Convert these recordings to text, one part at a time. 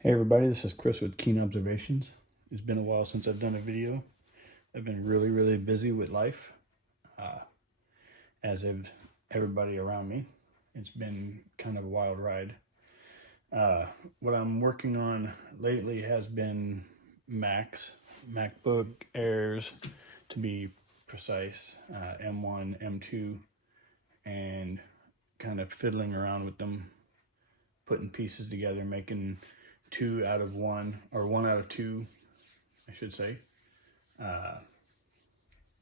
Hey everybody, this is Chris with Keen Observations. It's been a while since I've done a video. I've been really busy with life, as have everybody around me. It's been kind of a wild ride. What I'm working on lately has been MacBook Airs, to be precise, M1, M2, and kind of fiddling around with them, putting pieces together, making 2 out of 1, or 1 out of 2, I should say.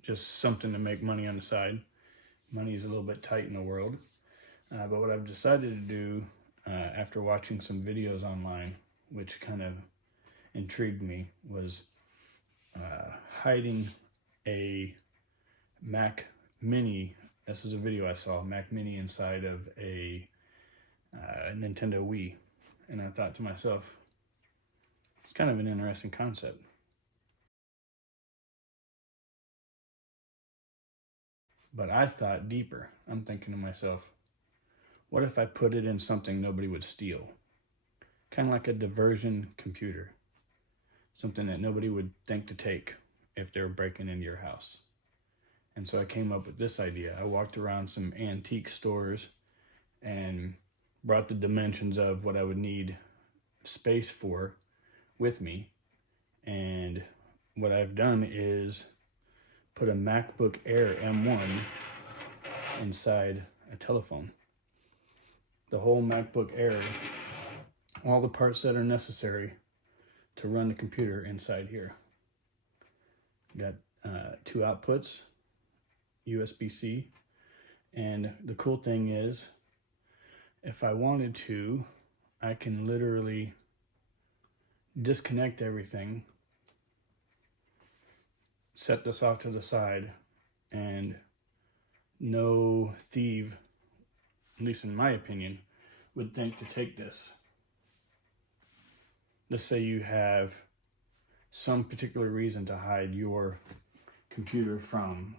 Just something to make money on the side. Money is a little bit tight in the world. But what I've decided to do, after watching some videos online, which kind of intrigued me, was hiding a Mac Mini. This is a video I saw, Mac Mini inside of a Nintendo Wii. And I thought to myself, it's kind of an interesting concept. But I thought deeper. I'm thinking to myself, what if I put it in something nobody would steal? Kind of like a diversion computer. Something that nobody would think to take if they were breaking into your house. And so I came up with this idea. I walked around some antique stores and brought the dimensions of what I would need space for with me. And what I've done is put a MacBook Air M1 inside a telephone. The whole MacBook Air, all the parts that are necessary to run the computer inside here. Got 2 outputs, USB-C, and the cool thing is, if I wanted to, I can literally disconnect everything, set this off to the side, and no thief, at least in my opinion, would think to take this. Let's say you have some particular reason to hide your computer from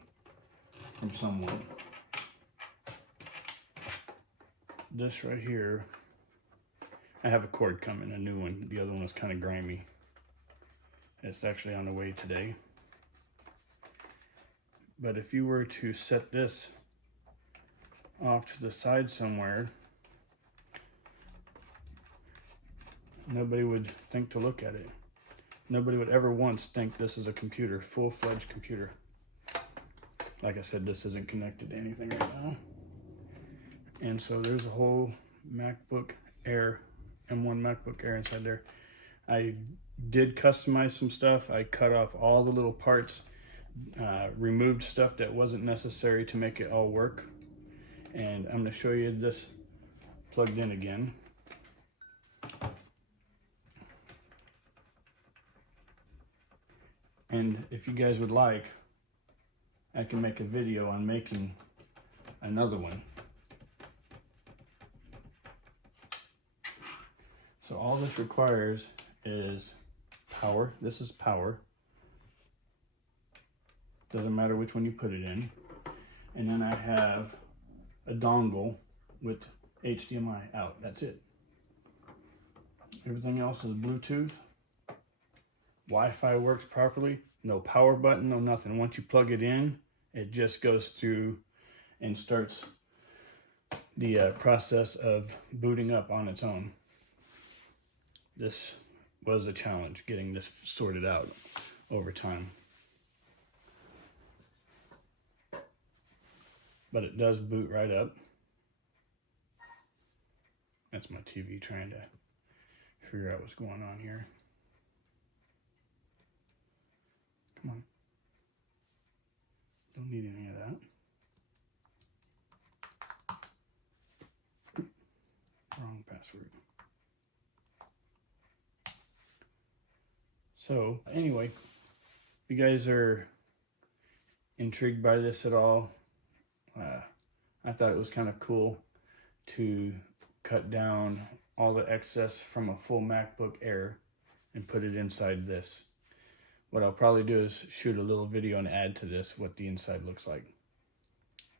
someone. This right here, I have a cord coming, a new one. The other one was kind of grimy. It's actually on the way today. But if you were to set this off to the side somewhere, nobody would think to look at it. Nobody would ever once think this is a computer, full-fledged computer. Like I said, this isn't connected to anything right now. And so there's a whole MacBook Air, M1 MacBook Air inside there. I did customize some stuff. I cut off all the little parts, removed stuff that wasn't necessary to make it all work. And I'm going to show you this plugged in again. And if you guys would like, I can make a video on making another one. So all this requires is power. This is power. Doesn't matter which one you put it in. And then I have a dongle with HDMI out. That's it. Everything else is Bluetooth. Wi-Fi works properly. No power button, no nothing. Once you plug it in, it just goes through and starts the process of booting up on its own. This was a challenge, getting this sorted out over time. But it does boot right up. That's my TV trying to figure out what's going on here. Come on. Don't need any of that. Wrong password. So anyway, if you guys are intrigued by this at all, I thought it was kind of cool to cut down all the excess from a full MacBook Air and put it inside this. What I'll probably do is shoot a little video and add to this what the inside looks like.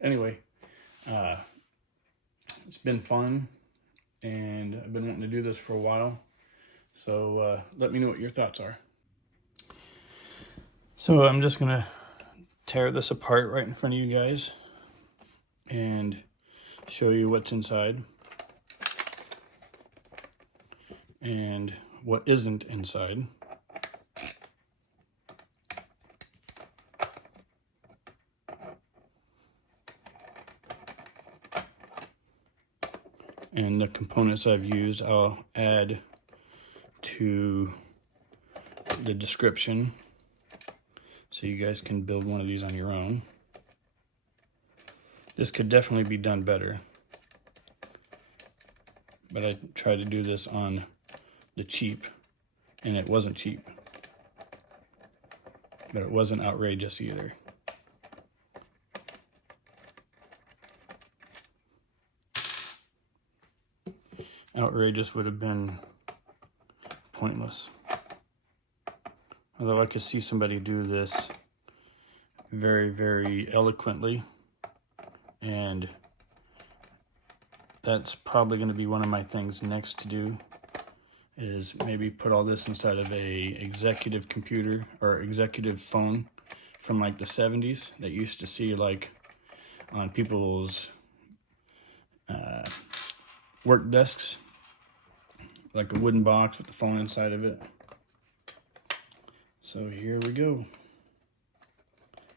Anyway, it's been fun, and I've been wanting to do this for a while. So let me know what your thoughts are. So I'm just gonna tear this apart right in front of you guys and show you what's inside and what isn't inside. And the components I've used, I'll add to the description so you guys can build one of these on your own. This could definitely be done better, but I tried to do this on the cheap, and it wasn't cheap, but it wasn't outrageous either. Outrageous would have been pointless. Although I could see somebody do this very, very eloquently, and that's probably going to be one of my things next to do, is maybe put all this inside of a executive computer or executive phone from like the 70s that you used to see like on people's work desks, like a wooden box with the phone inside of it. So here we go.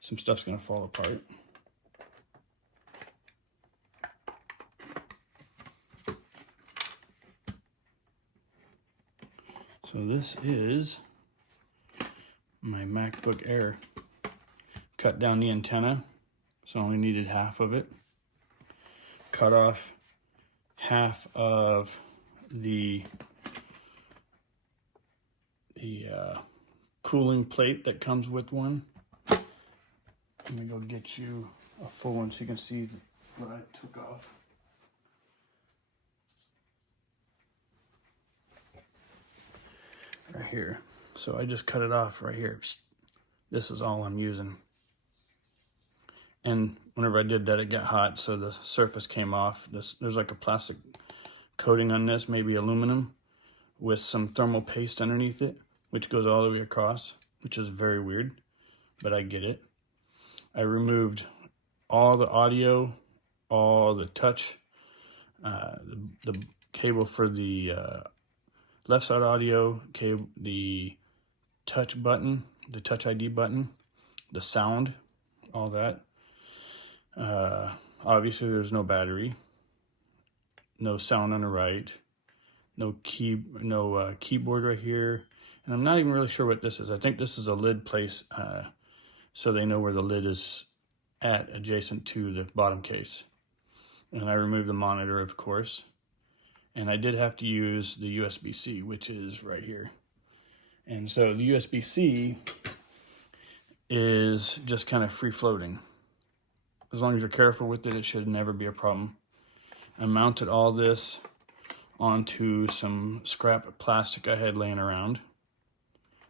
Some stuff's gonna fall apart. So this is my MacBook Air. Cut down the antenna, so I only needed half of it. Cut off half of the cooling plate that comes with one. Let me go get you a full one so you can see what I took off. Right here. So I just cut it off right here. This is all I'm using. And whenever I did that, it got hot, so the surface came off. There's like a plastic coating on this, maybe aluminum, with some thermal paste underneath it, which goes all the way across, which is very weird, but I get it. I removed all the audio, all the touch, the cable for the left side audio, cable, the touch button, the touch ID button, the sound, all that. Obviously there's no battery, no sound on the right, no keyboard right here, and I'm not even really sure what this is. I think this is a lid place, so they know where the lid is at, adjacent to the bottom case. And I removed the monitor, of course, and I did have to use the USB-C, which is right here. And so the USB-C is just kind of free floating. As long as you're careful with it, it should never be a problem. I mounted all this onto some scrap plastic I had laying around,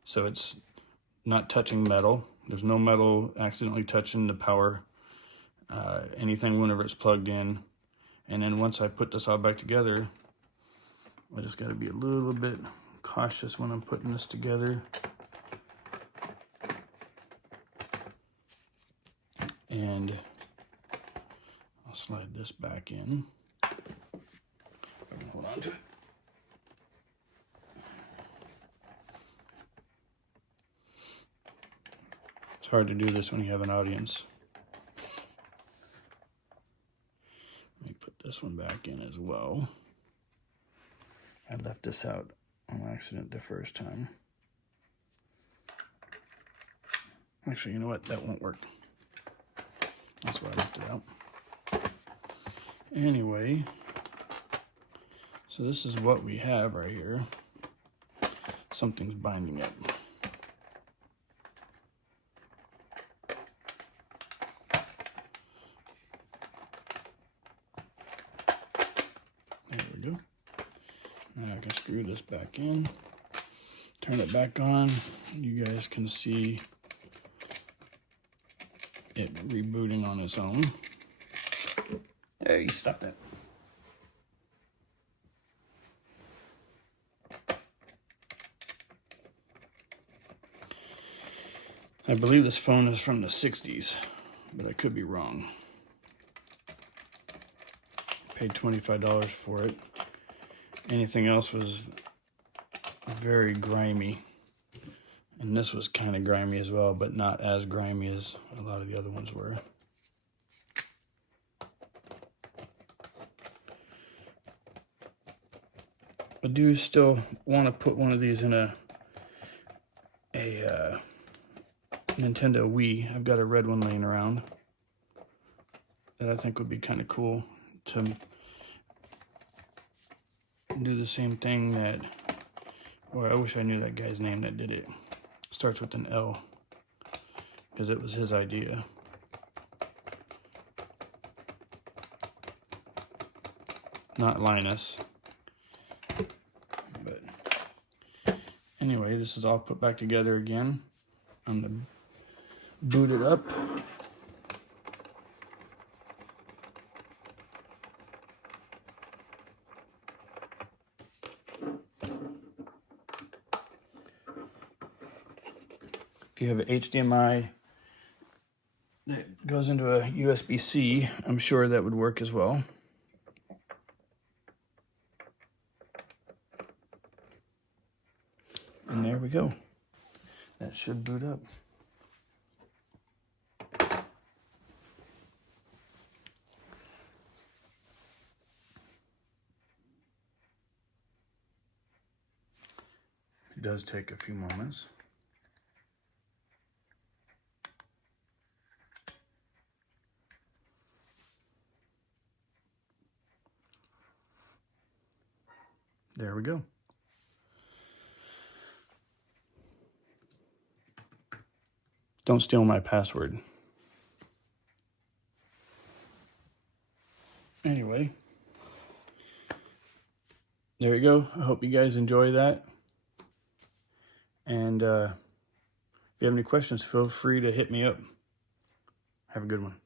so it's not touching metal. There's no metal accidentally touching the power, anything whenever it's plugged in. And then once I put this all back together, I just got to be a little bit cautious when I'm putting this together. And I'll slide this back in. I can hold on to it. It's hard to do this when you have an audience. Let me put this one back in as well. I left this out on accident the first time. Actually, you know what? That won't work. That's why I left it out. Anyway, so this is what we have right here. Something's binding it. There we go. Now I can screw this back in, turn it back on. You guys can see it rebooting on its own. Hey, stop that. I believe this phone is from the 60s, but I could be wrong. Paid $25 for it. Anything else was very grimy. And this was kind of grimy as well, but not as grimy as a lot of the other ones were. I do still want to put one of these in a Nintendo Wii. I've got a red one laying around that I think would be kind of cool to do the same thing that, or I wish I knew that guy's name that did it. Starts with an L, because it was his idea. Not Linus. But anyway, this is all put back together again. I'm going to boot it up. If you have an HDMI that goes into a USB-C, I'm sure that would work as well. And there we go. That should boot up. It does take a few moments. There we go. Don't steal my password. Anyway, there you go. I hope you guys enjoy that. And if you have any questions, feel free to hit me up. Have a good one.